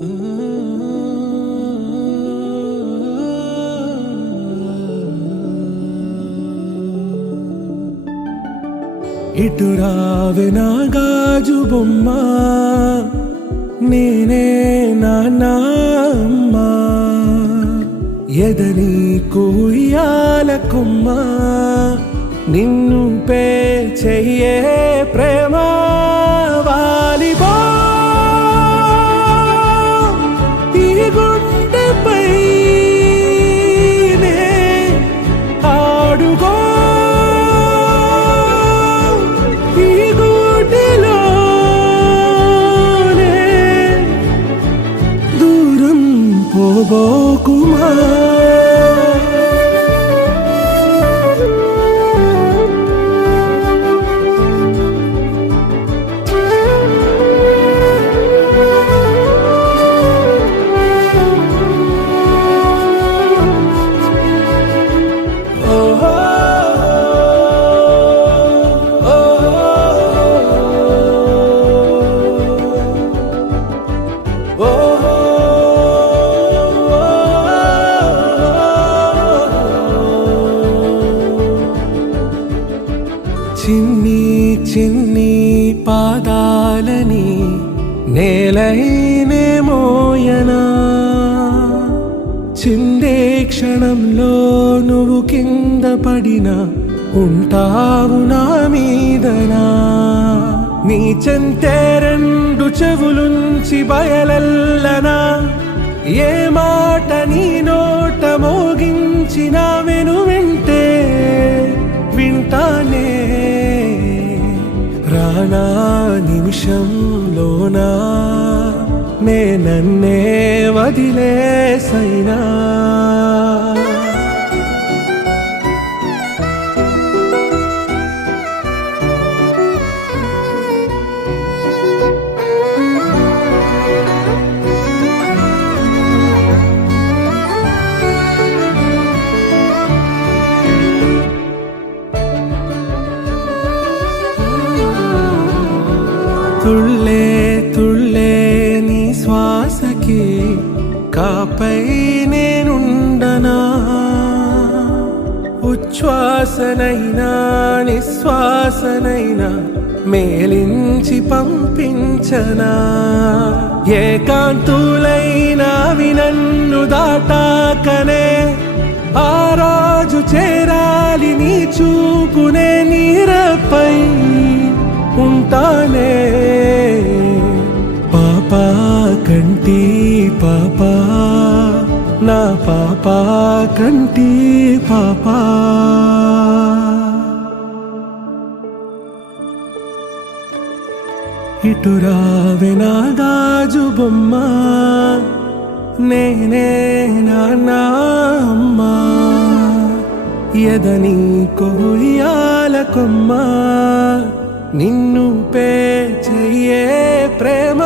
ఇటు రావే నా గాజు బొమ్మ, నేనే నాన్న అమ్మ, ఎదని కుయ్యాల కొమ్మ, నిన్ను పే చెయ్యే ప్రేమ వాలిబో ఈ గుండెపై ఆడుగో పోబోకుమా చిన్ని చిన్ని పాదాలని నేలైనే మోయనా, చిందే క్షణంలో నువ్వు కింద పడినా ఉంటావు నా మీదనా, నీ చెంతే రెండు చెవులుంచి బయలెల్లనా, ఏ మాట నీ నోట మోగించిన వెను వింటే వింటానే, రానా నిమిషంలోనా నే నన్నే వదిలేసైనా. తుళ్ళే తుళ్ళే నీ శ్వాసకి కాపై నేనుండనా, ఉచ్ఛ్వాసనైనా నిశ్వాసనైనా మేలించి పంపించనా, ఏకాంతులైనా నన్ను దాటాకనే ఆ రోజు చేరాలి నీ చూపునే నీరపై ఉంటానే, పాపా కంటి పాపా నా పాపా కంటి పాపా. ఇటు రావే నా గాజు బొమ్మ, నేనే నాన్న అమ్మ, ఎదని కొయ్యాల కొమ్మ, నిన్ను పే చెయ్యే ప్రేమ